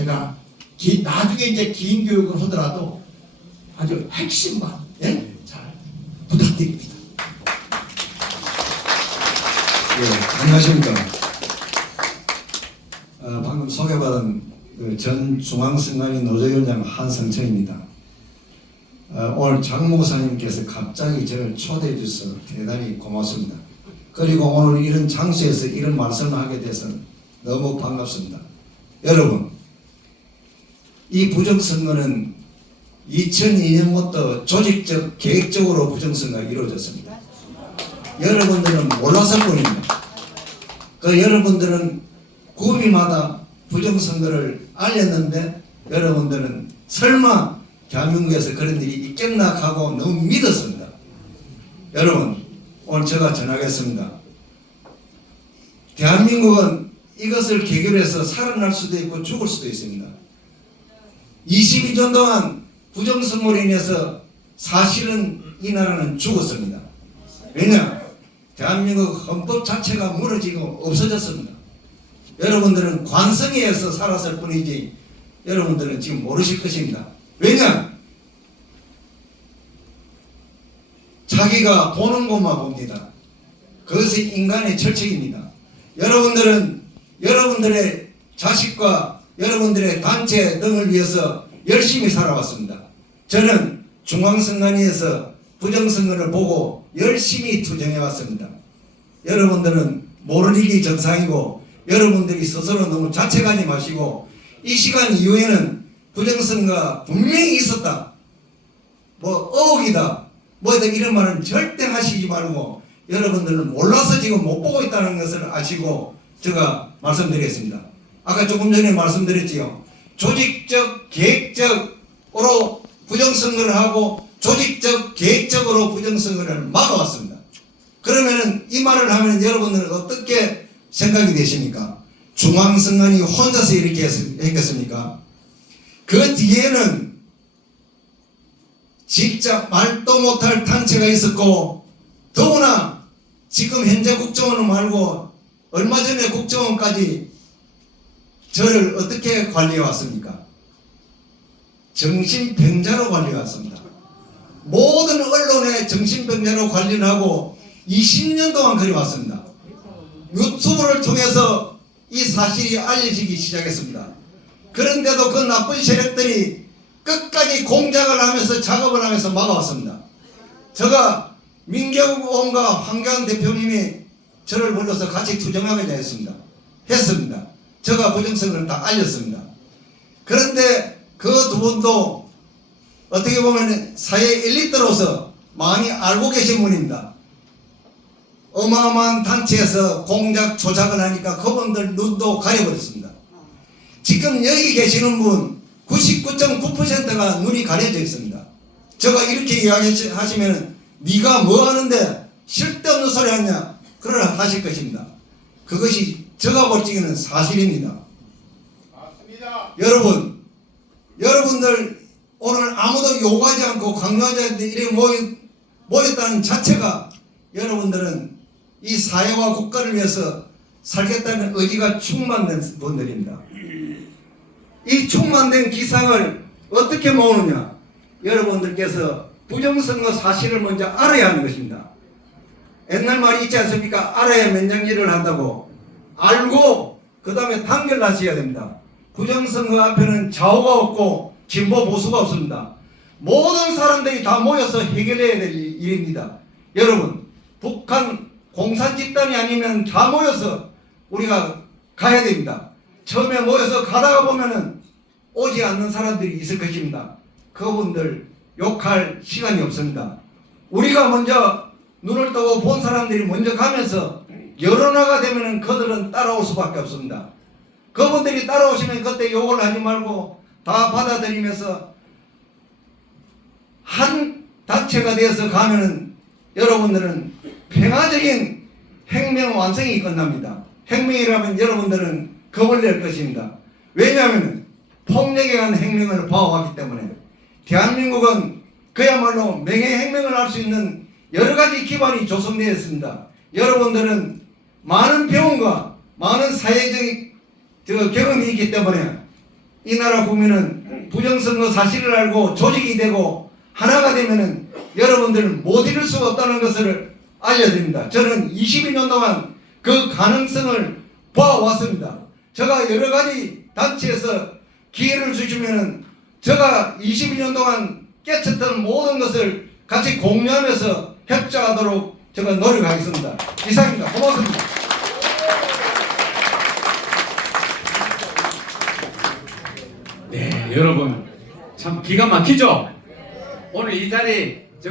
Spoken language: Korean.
제가 기- 나중에 이제 긴 교육을 하더라도 아주 핵심만 예? 잘 부탁드립니다. 예, 안녕하십니까. 어, 방금 소개받은 그 전 중앙선관위 노조위원장 한성철입니다. 어, 오늘 장 목사님께서 갑자기 저를 초대해 주셔서 대단히 고맙습니다. 그리고 오늘 이런 장소에서 이런 말씀을 하게 돼서 너무 반갑습니다. 여러분, 이 부정선거는 2002년부터 조직적, 계획적으로 부정선거가 이루어졌습니다. 여러분들은 몰라서 뿐입니다. 그 여러분들은 구비마다 부정선거를 알렸는데 여러분들은 설마 대한민국에서 그런 일이 있겠나 하고 너무 믿었습니다. 여러분 오늘 제가 전하겠습니다. 대한민국은 이것을 계기로 해서 살아날 수도 있고 죽을 수도 있습니다. 22년 동안 부정선거로 인해서 사실은 이 나라는 죽었습니다. 왜냐? 대한민국 헌법 자체가 무너지고 없어졌습니다. 여러분들은 관성에서 살았을 뿐이지 여러분들은 지금 모르실 것입니다. 왜냐? 자기가 보는 것만 봅니다. 그것이 인간의 철칙입니다. 여러분들은 여러분들의 자식과 여러분들의 단체 등을 위해서 열심히 살아왔습니다. 저는 중앙선관위에서 부정선거를 보고 열심히 투쟁해 왔습니다. 여러분들은 모르기 정상이고 여러분들이 스스로 너무 자책하지 마시고 이 시간 이후에는 부정선거가 분명히 있었다. 뭐 의혹이다. 뭐 이런 말은 절대 하시지 말고 여러분들은 몰라서 지금 못 보고 있다는 것을 아시고 제가 말씀드리겠습니다. 아까 조금 전에 말씀드렸지요. 조직적, 계획적으로 부정선거를 하고 조직적, 계획적으로 부정선거를 막아왔습니다. 그러면은 이 말을 하면 여러분들은 어떻게 생각이 되십니까? 중앙선관위 혼자서 이렇게 했- 했겠습니까? 그 뒤에는 직접 말도 못할 단체가 있었고 더구나 지금 현재 국정원은 말고 얼마 전에 국정원까지 저를 어떻게 관리해 왔습니까? 정신병자로 관리해 왔습니다. 모든 언론에 정신병자로 관리를 하고 20년 동안 그려왔습니다. 유튜브를 통해서 이 사실이 알려지기 시작했습니다. 그런데도 그 나쁜 세력들이 끝까지 공작을 하면서 작업을 하면서 막아왔습니다. 제가 민경원과 황교안 대표님이 저를 불러서 같이 투쟁하고자 했습니다. 했습니다. 제가 부정성을 다 알렸습니다. 그런데 그 두 분도 어떻게 보면 사회 엘리트로서 많이 알고 계신 분입니다. 어마어마한 단체에서 공작 조작을 하니까 그분들 눈도 가려버렸습니다. 지금 여기 계시는 분 99.9%가 눈이 가려져 있습니다. 제가 이렇게 이야기하시면 네가 뭐 하는데 쓸데없는 소리 하냐 그러라 하실 것입니다. 그것이 제가 볼 적에는 사실입니다. 맞습니다. 여러분, 여러분들 오늘 아무도 요구하지 않고 강요하지 않는데 이래 모였, 모였 다는 자체가 여러분들은 이 사회와 국가를 위해서 살겠다는 의지가 충만된 분들입니다. 이 충만된 기상을 어떻게 모으느냐? 여러분들께서 부정선거 사실을 먼저 알아야 하는 것입니다. 옛날 말이 있지 않습니까? 알아야 면장 일을 한다고 알고 그 다음에 단결하셔야 됩니다. 부정선거 앞에는 좌우가 없고 진보 보수가 없습니다. 모든 사람들이 다 모여서 해결해야 될 일- 일입니다. 여러분 북한 공산 집단이 아니면 다 모여서 우리가 가야 됩니다. 처음에 모여서 가다가 보면은 오지 않는 사람들이 있을 것입니다. 그분들 욕할 시간이 없습니다. 우리가 먼저 눈을 뜨고 본 사람들이 먼저 가면서 여론화가 되면은 그들은 따라올 수밖에 없습니다. 그분들이 따라오시면 그때 욕을 하지 말고 다 받아들이면서 한 단체가 되어서 가면은 여러분들은 평화적인 혁명 완성이 끝납니다. 혁명이라면 여러분들은 겁을 낼 것입니다. 왜냐하면 폭력에 의한 혁명을 봐왔기 때문에 대한민국은 그야말로 명예혁명을 할 수 있는 여러 가지 기반이 조성되어 있습니다. 여러분들은 많은 병원과 많은 사회적 저 경험이 있기 때문에 이 나라 국민은 부정선거 사실을 알고 조직이 되고 하나가 되면은 여러분들 못 이룰 수가 없다는 것을 알려드립니다. 저는 22년 동안 그 가능성을 봐왔습니다. 제가 여러 가지 단체에서 기회를 주시면은 제가 22년 동안 깨쳤던 모든 것을 같이 공유하면서 협조하도록 제가 노력하겠습니다. 이상입니다. 고맙습니다. 네, 여러분 참 기가 막히죠? 오늘 이 자리